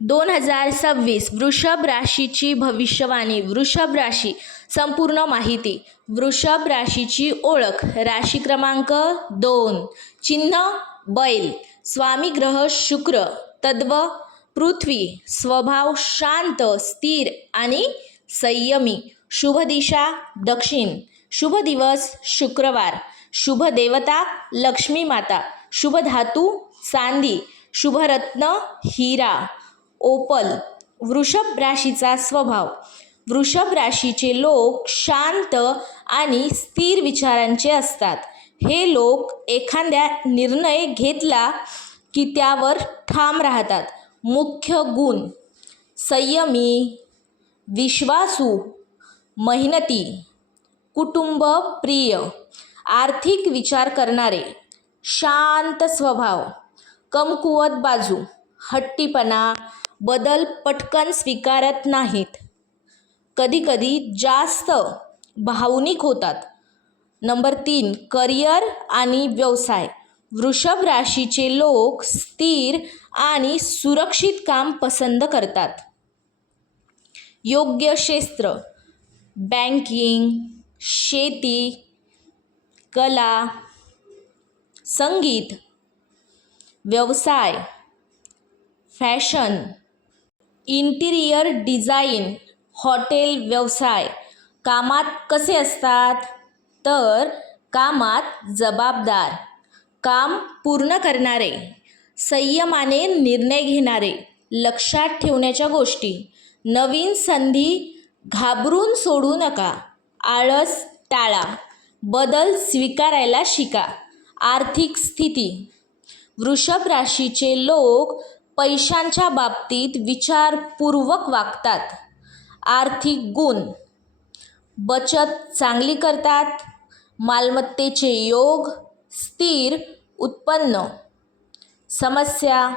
2026 वृषभ राशीची भविष्यवाणी. वृषभ राशी संपूर्ण माहिती. वृषभ राशीची ओळख. राशी क्रमांक 2. चिन्ह बैल. स्वामी ग्रह शुक्र. तत्व पृथ्वी. स्वभाव शांत, स्थिर आणि संयमी. शुभ दिशा दक्षिण. शुभ दिवस शुक्रवार. शुभ देवता लक्ष्मी माता. शुभ धातू चांदी. शुभ रत्न हिरा, ओपल. वृषभ राशीचा स्वभाव. वृषभ राशीचे लोक शांत आणि स्थिर विचारांचे असतात. हे लोक एखाद्या निर्णय घेतला की त्यावर ठाम राहतात. मुख्य गुण: संयमी, विश्वासू, मेहनती, कुटुंब प्रिय, आर्थिक विचार करणारे, शांत स्वभाव. कमकुवत बाजू: हट्टीपणा, बदल पटकन स्वीकारत नाहीत, कधीकधी जास्त भावनिक होतात. नंबर 3. करिअर आणि व्यवसाय. वृषभ राशीचे लोक स्थिर आणि सुरक्षित काम पसंत करतात. योग्य क्षेत्र: बँकिंग, शेती, कला, संगीत, व्यवसाय, फॅशन, इंटिरियर डिझाईन, हॉटेल व्यवसाय. कामात कसे असतात? तर कामात जबाबदार, काम पूर्ण करणारे, संयमाने निर्णय घेणारे, लक्षात ठेवण्याच्या गोष्टी. नवीन संधी घाबरून सोडू नका. आळस टाळा. बदल स्वीकारायला शिका. आर्थिक स्थिती: वृषभ राशीचे लोक पैशांच्या बाबतीत विचारपूर्वक वागतात. आर्थिक गुण: बचत चांगली करतात, मालमत्तेचे योग, स्थिर उत्पन्न. समस्या: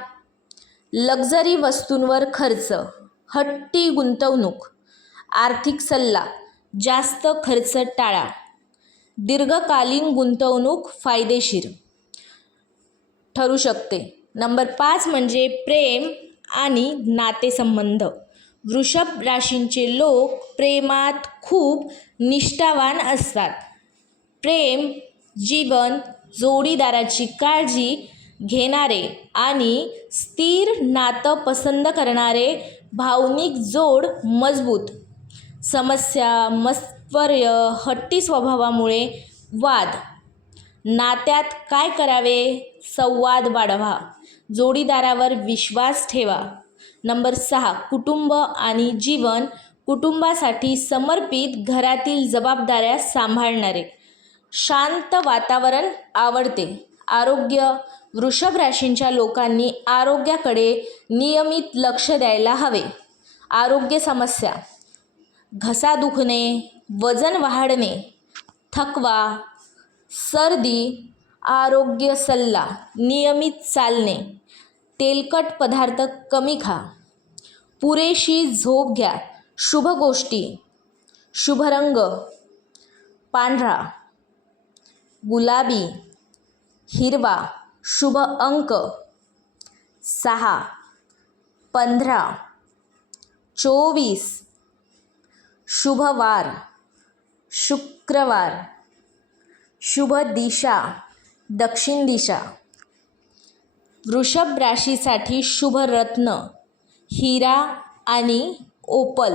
लक्झरी वस्तूंवर खर्च, हट्टी गुंतवणूक. आर्थिक सल्ला: जास्त खर्च टाळा. दीर्घकालीन गुंतवणूक फायदेशीर ठरू शकते. नंबर 5 म्हणजे प्रेम आणि नातेसंबंध. वृषभ राशीचे लोक प्रेमात खूप निष्ठावान असतात. प्रेम जीवन, जोडीदाराची काळजी घेणारे आणि स्थिर नातं पसंत करणारे. भावनिक जोड मजबूत. समस्या: मत्सर्य, हट्टी स्वभावामुळे वाद. नात्यात काय करावे? संवाद वाढवा. जोडीदारावर विश्वास ठेवा. नंबर 6 कुटुंब आणि जीवन. कुटुंबासाठी समर्पित, घरातील जबाबदाऱ्या सांभाळणारे. शांत वातावरण आवडते. आरोग्य: वृषभ राशीच्या लोकांनी आरोग्याकडे नियमित लक्ष द्यायला हवे. आरोग्य समस्या: घसा दुखणे, वजन वाढणे, थकवा, सर्दी. आरोग्य सल्ला: नियमित चालणे, तेलकट पदार्थ कमी खा, पुरेशी झोप घ्या. शुभ गोष्टी: शुभ रंग पांढरा, गुलाबी, हिरवा. शुभ अंक 6, 15, 24. शुभ वार शुक्रवार. शुभ दिशा दक्षिण दिशा. वृषभ राशीसाठी शुभ रत्न हिरा आणि ओपल.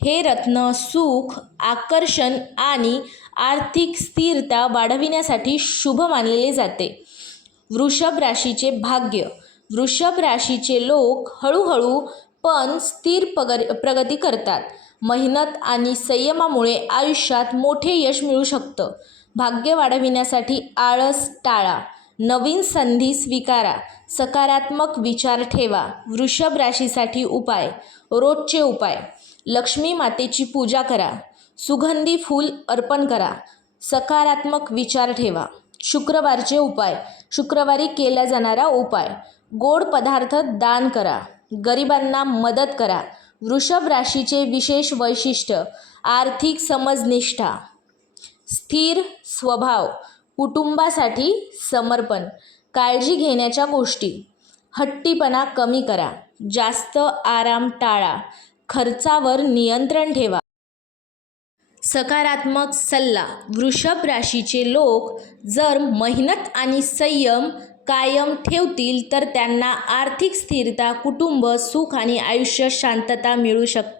हे रत्न सुख, आकर्षण आणि आर्थिक स्थिरता वाढविण्यासाठी शुभ मानले जाते. वृषभ राशीचे भाग्य. वृषभ राशीचे लोक हळूहळू पण स्थिर प्रगती करतात. मेहनत आणि संयमामुळे आयुष्यात मोठे यश मिळू शकतं. भाग्य वाढविण्यासाठी आळस टाळा. नवीन संधी स्वीकारा. सकारात्मक विचार ठेवा. वृषभ राशीसाठी उपाय. रोजचे उपाय: लक्ष्मी मातेची पूजा करा, सुगंधी फूल अर्पण करा, सकारात्मक विचार ठेवा. शुक्रवारचे उपाय. शुक्रवारी केला जाणारा उपाय: गोड पदार्थ दान करा, गरिबांना मदत करा. वृषभ राशीचे विशेष वैशिष्ट्य: आर्थिक समजनिष्ठा, स्थिर स्वभाव, कुटुंबासाठी समर्पण, काळजी घेण्याच्या गोष्टी. हट्टीपणा कमी करा. जास्त आराम टाळा. खर्चावर नियंत्रण ठेवा. सकारात्मक सल्ला. वृषभ राशीचे लोक जर मेहनत आणि संयम कायम ठेवतील तर त्यांना आर्थिक स्थिरता, कुटुंब सुख आणि आयुष्य शांतता मिळू शकते.